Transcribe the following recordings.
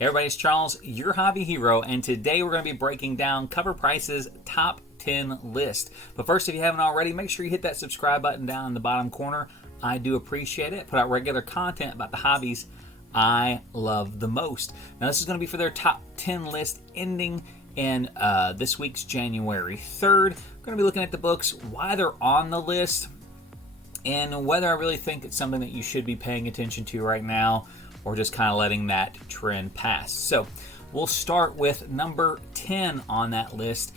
Hey everybody, it's Charles, your hobby hero, and today we're going to be breaking down Covrprice's top 10 list. But first, if you haven't already, make sure you hit that subscribe button down in the bottom corner. I do appreciate it. Put out regular content about the hobbies I love the most. Now, this is going to be for their top 10 list ending in this week's January 3rd. We're going to be looking at the books, why they're on the list, and whether I really think it's something that you should be paying attention to right now, or just kind of letting that trend pass. So we'll start with number 10 on that list,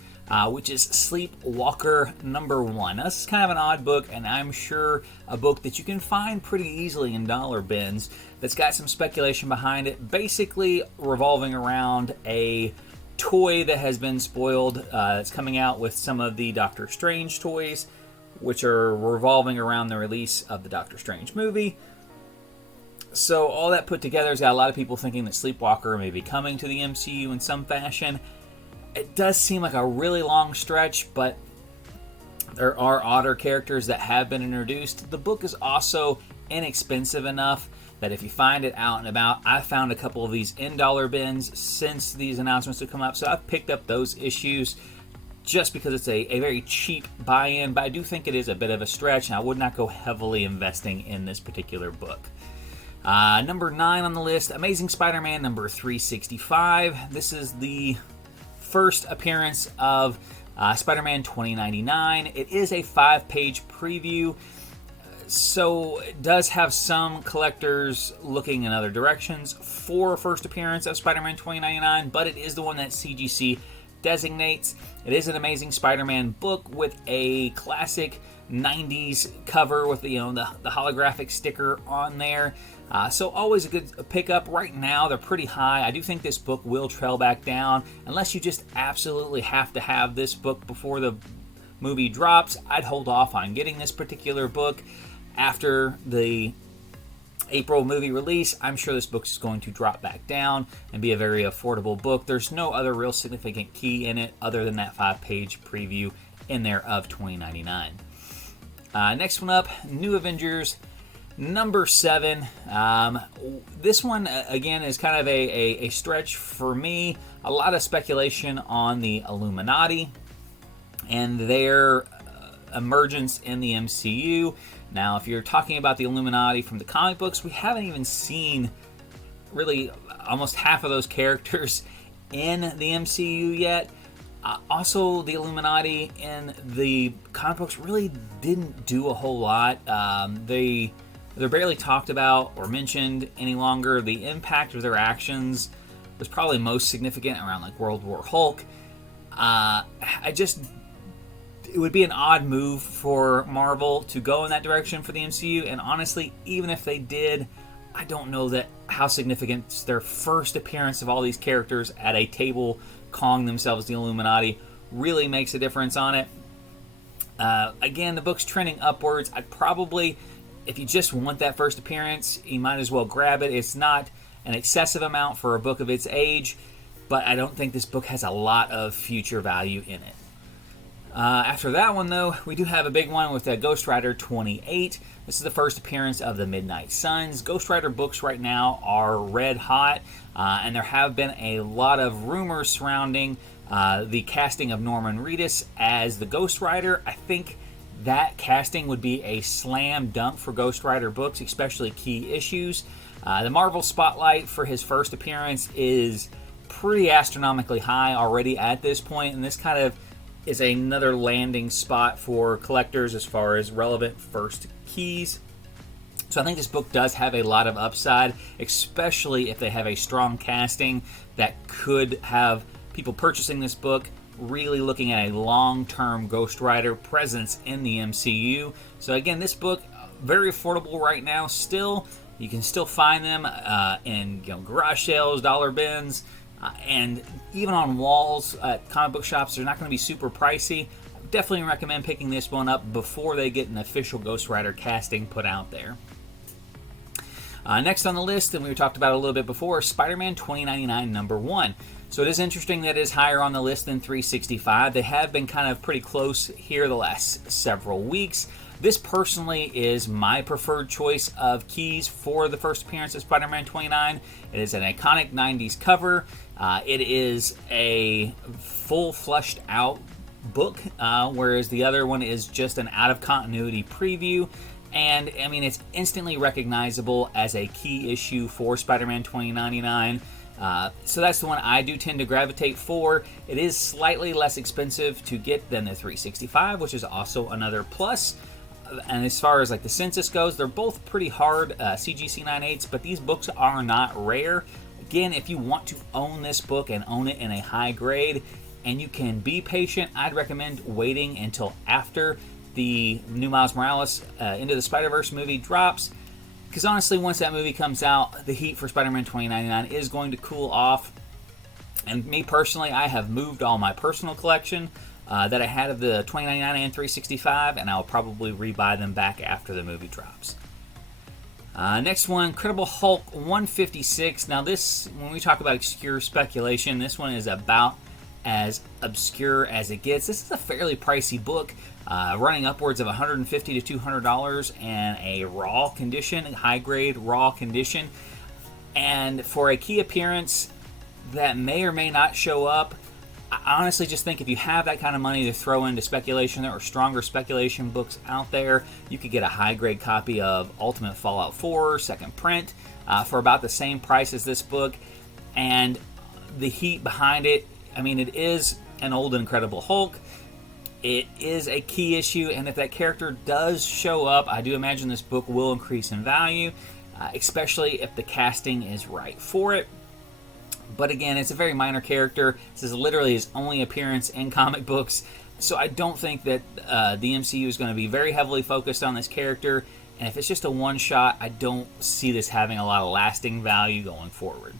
which is Sleepwalker number 1. Now, this is kind of an odd book, and I'm sure a book that you can find pretty easily in dollar bins that's got some speculation behind it, basically revolving around a toy that has been spoiled. It's coming out with some of the Doctor Strange toys, which are revolving around the release of the Doctor Strange movie. So all that put together has got a lot of people thinking that Sleepwalker may be coming to the MCU in some fashion. It does seem like a really long stretch, but there are odder characters that have been introduced. The book is also inexpensive enough that if you find it out and about, I've found a couple of these in dollar bins since these announcements have come up, so I've picked up those issues just because it's a very cheap buy-in, but I do think it is a bit of a stretch, and I would not go heavily investing in this particular book. Number 9 on the list, Amazing Spider-Man number 365. This is the first appearance of Spider-Man 2099. It is a 5-page preview, so it does have some collectors looking in other directions for first appearance of Spider-Man 2099, but it is the one that CGC designates. It is an Amazing Spider-Man book with a classic 90s cover with the holographic sticker on there. So always a good pickup. Right now they're pretty high. I do think this book will trail back down unless you just absolutely have to have this book before the movie drops. I'd hold off on getting this particular book after the April movie release. I'm sure this book is going to drop back down and be a very affordable book. There's no other real significant key in it other than that 5-page preview in there of 2099. Next one up, New Avengers number 7. This one, again, is kind of a stretch for me. A lot of speculation on the Illuminati and their emergence in the MCU. Now, if you're talking about the Illuminati from the comic books, we haven't even seen really almost half of those characters in the MCU yet. Also, the Illuminati in the comic books really didn't do a whole lot. They're barely talked about or mentioned any longer. The impact of their actions was probably most significant around like World War Hulk. It would be an odd move for Marvel to go in that direction for the MCU, and honestly, even if they did, I don't know that how significant their first appearance of all these characters at a table calling themselves the Illuminati really makes a difference on it. Again, the book's trending upwards. I'd probably, if you just want that first appearance, you might as well grab it. It's not an excessive amount for a book of its age, but I don't think this book has a lot of future value in it. After that one, though, we do have a big one with Ghost Rider 28. This is the first appearance of the Midnight Suns. Ghost Rider books right now are red hot, and there have been a lot of rumors surrounding the casting of Norman Reedus as the Ghost Rider. I think that casting would be a slam dunk for Ghost Rider books, especially key issues. The Marvel spotlight for his first appearance is pretty astronomically high already at this point, and this kind of is another landing spot for collectors as far as relevant first keys. So I think this book does have a lot of upside, especially if they have a strong casting that could have people purchasing this book really looking at a long-term Ghost Rider presence in the MCU. So again, this book, very affordable right now still. You can still find them in garage sales, dollar bins, and even on walls at comic book shops. They're not going to be super pricey. Definitely recommend picking this one up before they get an official Ghost Rider casting put out there. Next on the list, and we talked about it a little bit before, Spider-Man 2099 number 1. So it is interesting that it is higher on the list than 365. They have been kind of pretty close here the last several weeks. This personally is my preferred choice of keys for the first appearance of Spider-Man 29. It is an iconic 90s cover. It is a full fleshed out book, whereas the other one is just an out of continuity preview. And I mean, it's instantly recognizable as a key issue for Spider-Man 2099. So that's the one I do tend to gravitate for. It is slightly less expensive to get than the 365, which is also another plus. And as far as like the census goes, they're both pretty hard CGC 9/8s, but these books are not rare. Again, if you want to own this book and own it in a high grade, and you can be patient, I'd recommend waiting until after the new Miles Morales Into the Spider-Verse movie drops. Because honestly, once that movie comes out, the heat for Spider-Man 2099 is going to cool off. And me personally, I have moved all my personal collection that I had of the 2099 and 365, and I'll probably rebuy them back after the movie drops. Next one, Incredible Hulk 156. Now this, when we talk about obscure speculation, this one is about as obscure as it gets. This is a fairly pricey book, running upwards of $150 to $200 in a raw condition, high grade raw condition. And for a key appearance that may or may not show up, I honestly just think if you have that kind of money to throw into speculation, there are stronger speculation books out there. You could get a high grade copy of Ultimate Fallout 4 second print for about the same price as this book. And the heat behind it, I mean, it is an old Incredible Hulk. It is a key issue, and if that character does show up, I do imagine this book will increase in value, especially if the casting is right for it. But again, it's a very minor character. This is literally his only appearance in comic books, so I don't think that the MCU is going to be very heavily focused on this character, and if it's just a one-shot, I don't see this having a lot of lasting value going forward.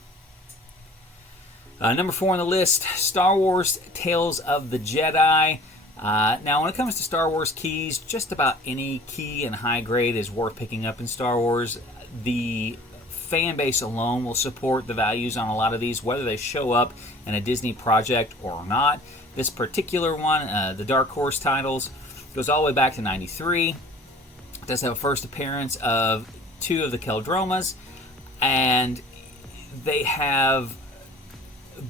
Number 4 on the list, Star Wars Tales of the Jedi. Now, when it comes to Star Wars keys, just about any key in high grade is worth picking up in Star Wars. The fan base alone will support the values on a lot of these, whether they show up in a Disney project or not. This particular one, the Dark Horse titles, goes all the way back to 93. It does have a first appearance of 2 of the Keldromas, and they have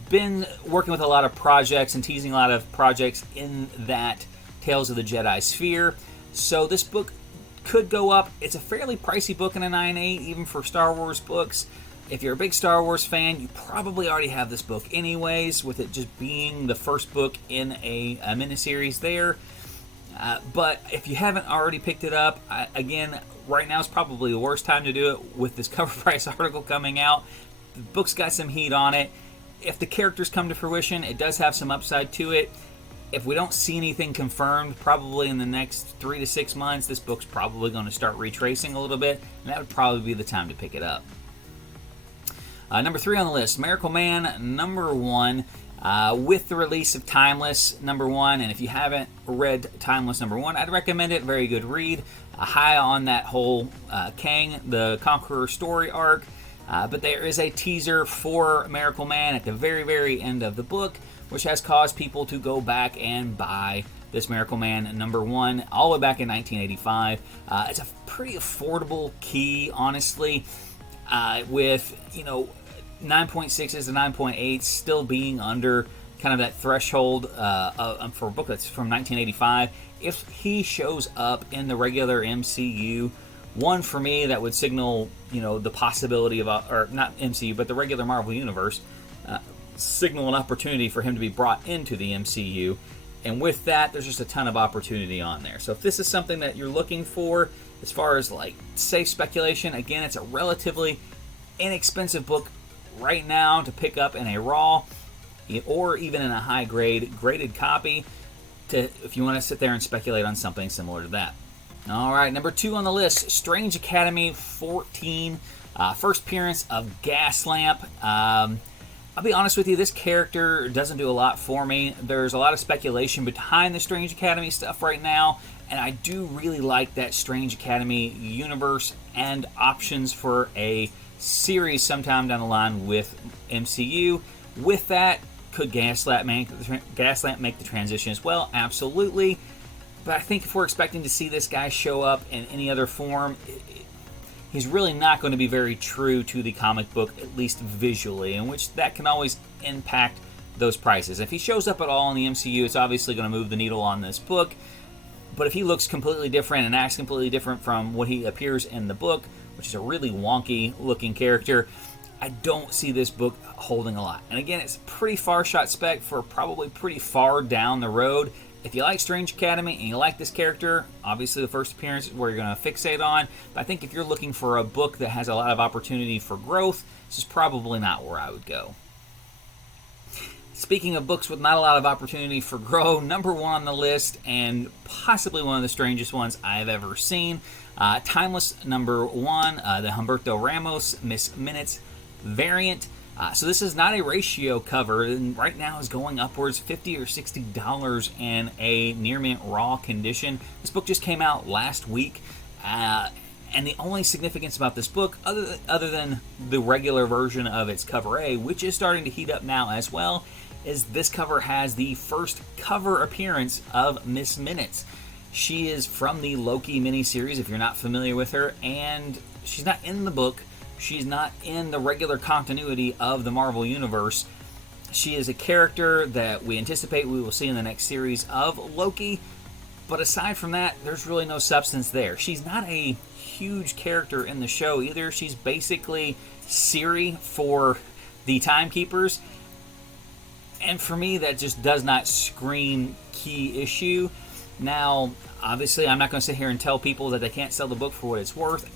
been working with a lot of projects and teasing a lot of projects in that Tales of the Jedi sphere. So this book could go up. It's a fairly pricey book in a 9/8, even for Star Wars books. If you're a big Star Wars fan, you probably already have this book anyways, with it just being the first book in a miniseries there. But if you haven't already picked it up, again, right now is probably the worst time to do it with this cover price article coming out. The book's got some heat on it. If the characters come to fruition, it does have some upside to it. If we don't see anything confirmed, probably in the next 3 to 6 months, this book's probably going to start retracing a little bit, and that would probably be the time to pick it up. Number 3 on the list, Miracle Man number 1. With the release of Timeless number 1, and if you haven't read Timeless number 1, I'd recommend it. Very good read. High on that whole Kang the Conqueror story arc. But there is a teaser for Miracle Man at the very, very end of the book, which has caused people to go back and buy this Miracle Man number 1 all the way back in 1985. It's a pretty affordable key, honestly, with, 9.6s to 9.8s still being under kind of that threshold for a book that's from 1985. If he shows up in the regular MCU, one, for me, that would signal, the possibility of, or not MCU, but the regular Marvel Universe, signal an opportunity for him to be brought into the MCU. And with that, there's just a ton of opportunity on there. So if this is something that you're looking for, as far as like safe speculation, again, it's a relatively inexpensive book right now to pick up in a raw or even in a high grade graded copy if you want to sit there and speculate on something similar to that. All right, number 2 on the list, Strange Academy 14, first appearance of Gaslamp. I'll be honest with you, this character doesn't do a lot for me. There's a lot of speculation behind the Strange Academy stuff right now, and I do really like that Strange Academy universe and options for a series sometime down the line with MCU. With that, could Gaslamp make the transition as well? Absolutely. But I think if we're expecting to see this guy show up in any other form, he's really not going to be very true to the comic book, at least visually, in which that can always impact those prices. If he shows up at all in the MCU, it's obviously going to move the needle on this book. But if he looks completely different and acts completely different from what he appears in the book, which is a really wonky looking character, I don't see this book holding a lot. And again, it's a pretty far shot spec for probably pretty far down the road. If you like Strange Academy and you like this character, obviously the first appearance is where you're going to fixate on. But I think if you're looking for a book that has a lot of opportunity for growth, this is probably not where I would go. Speaking of books with not a lot of opportunity for growth, number one on the list, and possibly one of the strangest ones I've ever seen, Timeless number one, the Humberto Ramos Miss Minutes variant. So this is not a ratio cover, and right now is going upwards $50 or $60 in a near mint raw condition. This book just came out last week, and the only significance about this book, other than the regular version of its cover A, which is starting to heat up now as well, is this cover has the first cover appearance of Miss Minutes. She is from the Loki miniseries, if you're not familiar with her, and she's not in the book. She's not in the regular continuity of the Marvel Universe. She is a character that we anticipate we will see in the next series of Loki, but aside from that, there's really no substance there. She's not a huge character in the show either. She's basically Siri for the Timekeepers, and for me, that just does not scream key issue. Now, obviously, I'm not going to sit here and tell people that they can't sell the book for what it's worth.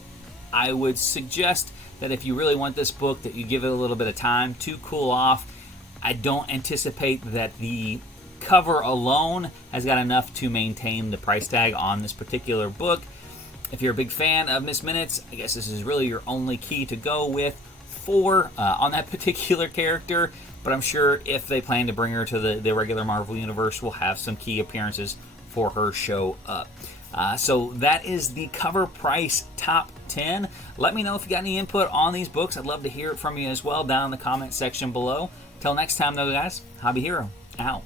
I would suggest that if you really want this book, that you give it a little bit of time to cool off. I don't anticipate that the cover alone has got enough to maintain the price tag on this particular book. If you're a big fan of Miss Minutes, I guess this is really your only key to go with on that particular character. But I'm sure if they plan to bring her to the regular Marvel Universe, we'll have some key appearances for her show up. So that is the Cover Price Top 10. Let me know if you got any input on these books. I'd love to hear it from you as well down in the comment section below. Till next time, though, guys, Hobby Hero out.